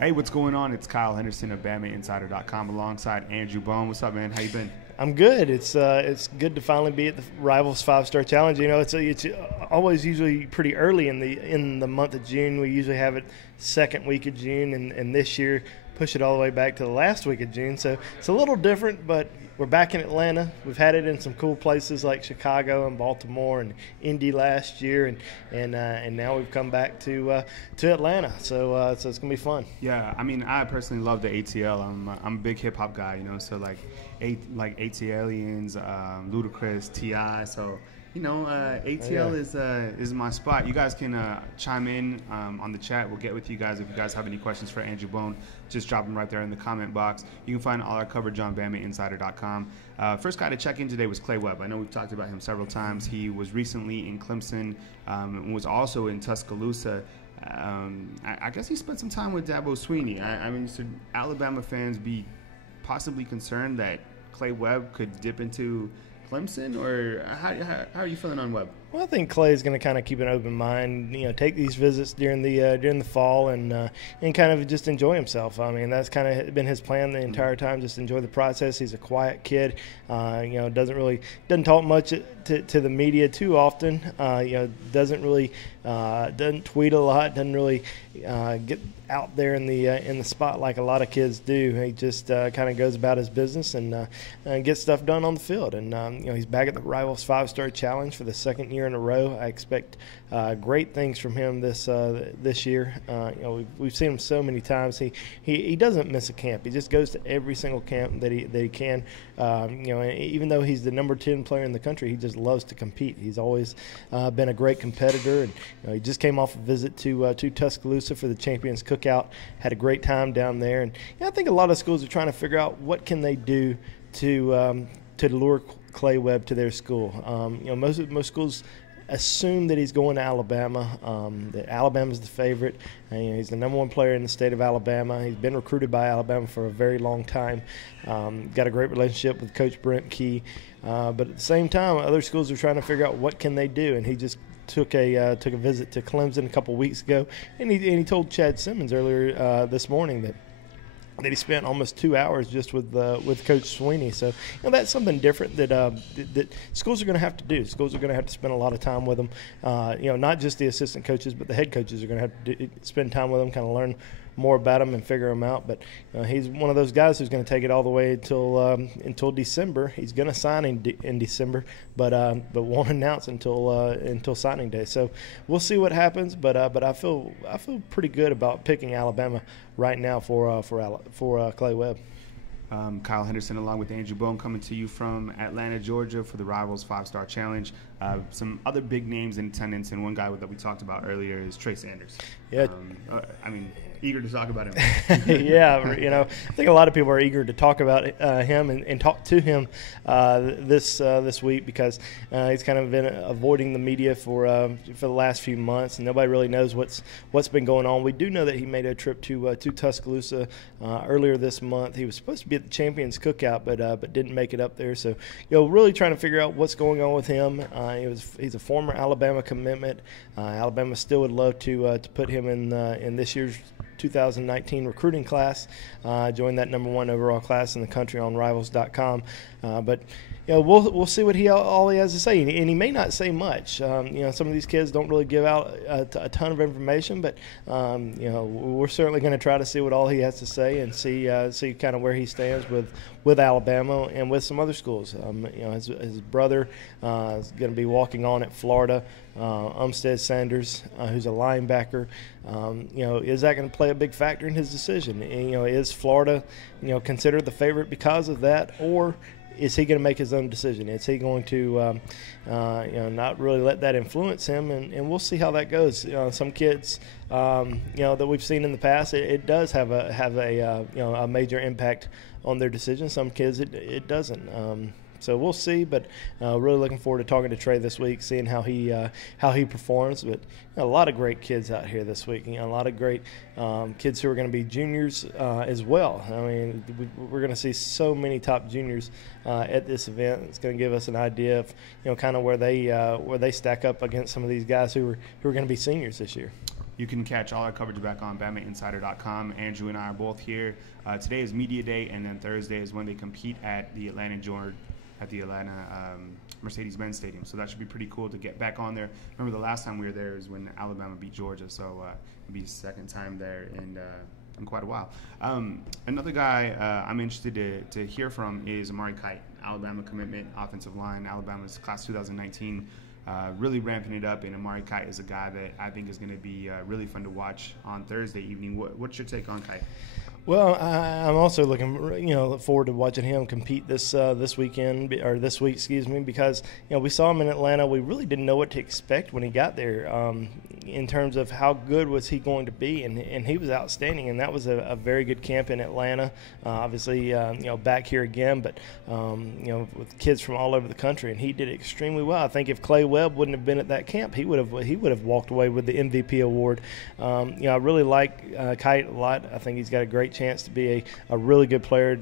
Hey, what's going on? It's Kyle Henderson of BamaInsider.com alongside Andrew Bone. What's up, man? How you been? I'm good. It's good to finally be at the Rivals 5-Star Challenge. You know, it's always usually pretty early in the month of June. We usually have it second week of June, and this year push it all the way back to the last week of June. So it's a little different, but we're back in Atlanta. We've had it in some cool places like Chicago and Baltimore and Indy last year, and now we've come back to Atlanta. So it's gonna be fun. Yeah, I mean, I personally love the ATL. I'm a big hip hop guy, you know. So like ATLians, Ludacris, Ti. So ATL is my spot. You guys can chime in on the chat. We'll get with you guys if you guys have any questions for Andrew Bone. Just drop them right there in the comment box. You can find all our coverage on BamaInsider.com. First guy to check in today was Clay Webb. I know we've talked about him several times. He was recently in Clemson and was also in Tuscaloosa. I guess he spent some time with Dabo Swinney. I mean, should Alabama fans be possibly concerned that Clay Webb could dip into Clemson, or how are you feeling on Webb? Well, I think Clay's going to kind of keep an open mind, take these visits during the fall and kind of just enjoy himself. I mean, that's kind of been his plan the entire time, just enjoy the process. He's a quiet kid, doesn't talk much to the media too often. Doesn't tweet a lot, doesn't really get out there in the spot like a lot of kids do. He just kind of goes about his business and gets stuff done on the field. And he's back at the Rivals 5-Star Challenge for the second year in a row. I expect great things from him this year. We've seen him so many times. He doesn't miss a camp. He just goes to every single camp that he can. Even though he's the number 10 player in the country, he just loves to compete. He's always been a great competitor, and he just came off a visit to Tuscaloosa for the Champions Cookout. Had a great time down there, and I think a lot of schools are trying to figure out what can they do to lure Clay Webb to their school. Most schools assume that he's going to Alabama, that Alabama's the favorite. He's the number 1 player in the state of Alabama. He's been recruited by Alabama for a very long time. Got a great relationship with Coach Brent Key. But at the same time, other schools are trying to figure out what can they do, and he just took a visit to Clemson a couple weeks ago, and he told Chad Simmons earlier this morning that he spent almost 2 hours just with Coach Swinney. So that's something different that schools are going to have to do. Schools are going to have to spend a lot of time with them. Not just the assistant coaches, but the head coaches are going to have to spend time with them, kind of learn more about him and figure him out. But he's one of those guys who's going to take it all the way until December. He's going to sign in December, but won't announce until signing day. So we'll see what happens. But I feel pretty good about picking Alabama right now for Clay Webb. Kyle Henderson along with Andrew Bone coming to you from Atlanta, Georgia for the Rivals 5-Star Challenge. Some other big names in attendance, and one guy that we talked about earlier is Trey Sanders. Yeah. Eager to talk about him. Yeah, I think a lot of people are eager to talk about him and talk to him this week because he's kind of been avoiding the media for the last few months, and nobody really knows what's been going on. We do know that he made a trip to Tuscaloosa earlier this month. He was supposed to be at the Champions Cookout, but didn't make it up there. So, really trying to figure out what's going on with him. He's a former Alabama commitment. Alabama still would love to put him in this year's 2019 recruiting class, joined that number 1 overall class in the country on Rivals.com. But we'll see what all he has to say, and he may not say much. Some of these kids don't really give out a ton of information, but we're certainly going to try to see what all he has to say and see kind of where he stands with Alabama and with some other schools. His brother is going to be walking on at Florida. Umstead Sanders, who's a linebacker. Is that going to play a big factor in his decision? Is Florida, considered the favorite because of that, or is he going to make his own decision? Is he going to, not really let that influence him? And we'll see how that goes. Some kids, that we've seen in the past, it does have a major impact on their decision. Some kids, it doesn't. So we'll see, but really looking forward to talking to Trey this week, seeing how he performs. But a lot of great kids out here this week. A lot of great kids who are going to be juniors as well. I mean, we're going to see so many top juniors at this event. It's going to give us an idea of kind of where they stack up against some of these guys who are going to be seniors this year. You can catch all our coverage back on BamaInsider.com. Andrew and I are both here. Today is media day, and then Thursday is when they compete at the Atlanta Mercedes-Benz Stadium. So that should be pretty cool to get back on there. Remember the last time we were there is when Alabama beat Georgia, so it'll be the second time there in quite a while. Another guy I'm interested to hear from is Amari Kite, Alabama commitment, offensive line. Alabama's class 2019, really ramping it up, and Amari Kite is a guy that I think is going to be really fun to watch on Thursday evening. What's your take on Kite? Well, I'm also look forward to watching him compete this week, because we saw him in Atlanta. We really didn't know what to expect when he got there, in terms of how good was he going to be, and he was outstanding. And that was a very good camp in Atlanta. Obviously, back here again, but with kids from all over the country, and he did extremely well. I think if Clay Webb wouldn't have been at that camp, he would have walked away with the MVP award. I really like Kite a lot. I think he's got a great chance to be a really good player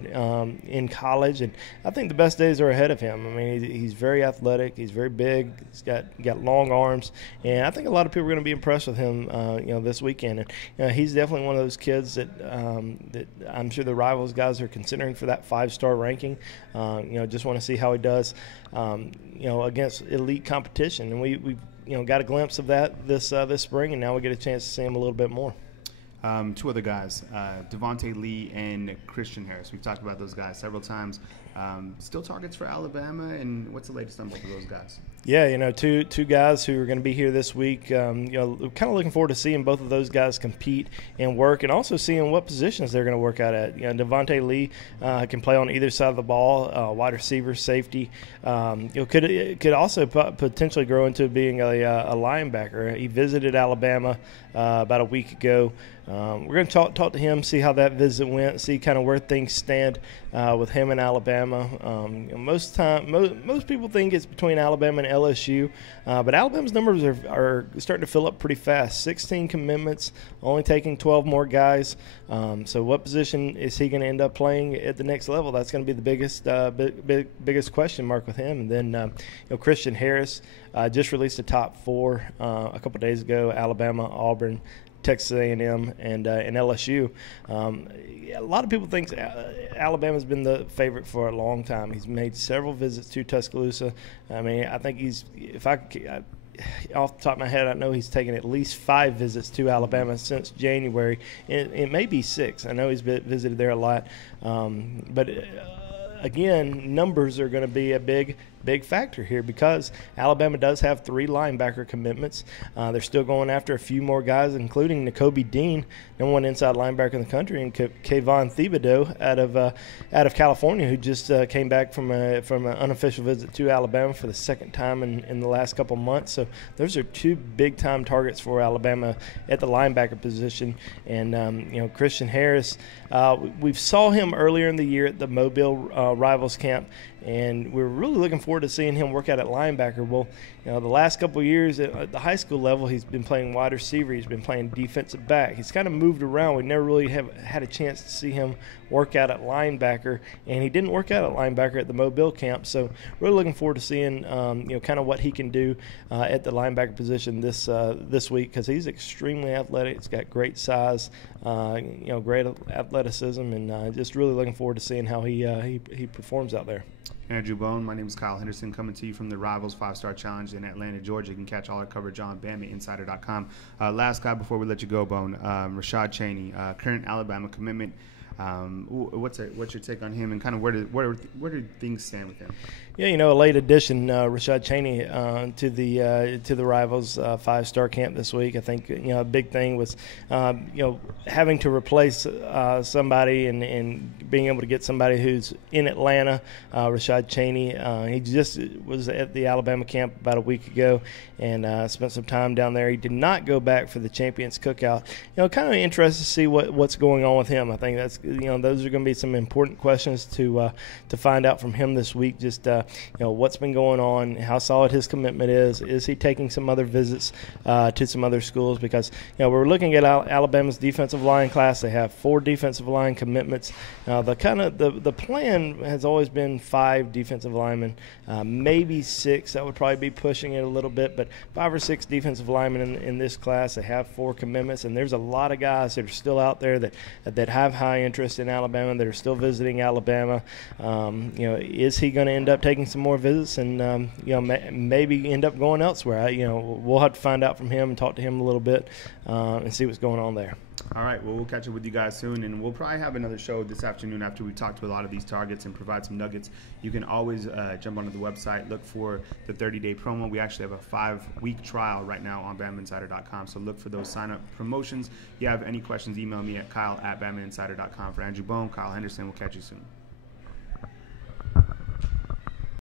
in college, and I think the best days are ahead of him. I mean, he's very athletic, he's very big, he's got long arms, and I think a lot of people are going to be impressed with him this weekend. And he's definitely one of those kids that I'm sure the Rivals guys are considering for that 5-star ranking. Just want to see how he does against elite competition, and we got a glimpse of that this spring, and now we get a chance to see him a little bit more. Two other guys, Devontae Lee and Christian Harris. We've talked about those guys several times. Still targets for Alabama, and what's the latest on both of those guys? Yeah, two guys who are going to be here this week. Kind of looking forward to seeing both of those guys compete and work, and also seeing what positions they're going to work out at. Devontae Lee can play on either side of the ball, wide receiver, safety. Could also potentially grow into being a linebacker. He visited Alabama about a week ago. We're going to talk to him, see how that visit went, see kind of where things stand with him and Alabama. Most people think it's between Alabama and LSU, but Alabama's numbers are starting to fill up pretty fast. 16 commitments, only taking 12 more guys. So what position is he going to end up playing at the next level? That's going to be the biggest question mark with him. And then Christian Harris just released a top 4 a couple days ago: Alabama, Auburn, Texas A&M, and LSU. A lot of people think Alabama's been the favorite for a long time. He's made several visits to Tuscaloosa. I mean, I think off the top of my head, I know he's taken at least 5 visits to Alabama since January. It may be 6. I know he's visited there a lot. But again, numbers are going to be a big factor here, because Alabama does have 3 linebacker commitments. They're still going after a few more guys, including Nakobe Dean, number 1 inside linebacker in the country, and Kayvon Thibodeau out of California, who just came back from an unofficial visit to Alabama for the second time in the last couple months. So those are 2 big-time targets for Alabama at the linebacker position. And Christian Harris, we saw him earlier in the year at the Mobile Rivals camp, and we're really looking forward to seeing him work out at linebacker. Well, the last couple of years at the high school level, he's been playing wide receiver. He's been playing defensive back. He's kind of moved around. We never really have had a chance to see him work out at linebacker, and he didn't work out at linebacker at the Mobile camp. So really looking forward to seeing kind of what he can do at the linebacker position this week, because he's extremely athletic. He's got great size, great athleticism, and just really looking forward to seeing how he performs out there. Andrew Bone, my name is Kyle Henderson, coming to you from the Rivals 5-Star Challenge in Atlanta, Georgia. You can catch all our coverage on BamaInsider.com. Last guy before we let you go, Bone, Rashad Chaney, current Alabama commitment. What's your take on him, and kind of where do things stand with him? Yeah, a late addition, Rashad Chaney, to the Rivals 5-star camp this week. I think a big thing was having to replace somebody and being able to get somebody who's in Atlanta. Rashad Chaney, he just was at the Alabama camp about a week ago and spent some time down there. He did not go back for the Champions Cookout. Kind of interested to see what's going on with him. I think those are going to be some important questions to find out from him this week. Just what's been going on, how solid his commitment is he taking some other visits to some other schools? Because we're looking at Alabama's defensive line class. They have 4 defensive line commitments. The plan has always been 5 defensive linemen, maybe 6. That would probably be pushing it a little bit, but 5 or 6 defensive linemen in this class. They have 4 commitments, and there's a lot of guys that are still out there that have high interest in Alabama, that are still visiting Alabama. Is he going to end up taking some more visits and maybe end up going elsewhere? We'll have to find out from him and talk to him a little bit and see what's going on there. All right, well, we'll catch up with you guys soon, and we'll probably have another show this afternoon after we talk to a lot of these targets and provide some nuggets. You can always jump onto the website, look for the 30-day promo. We actually have a 5-week trial right now on BamaInsider.com, so look for those sign-up promotions. If you have any questions, email me at Kyle@BamaInsider.com. For Andrew Bone, Kyle Henderson, we'll catch you soon.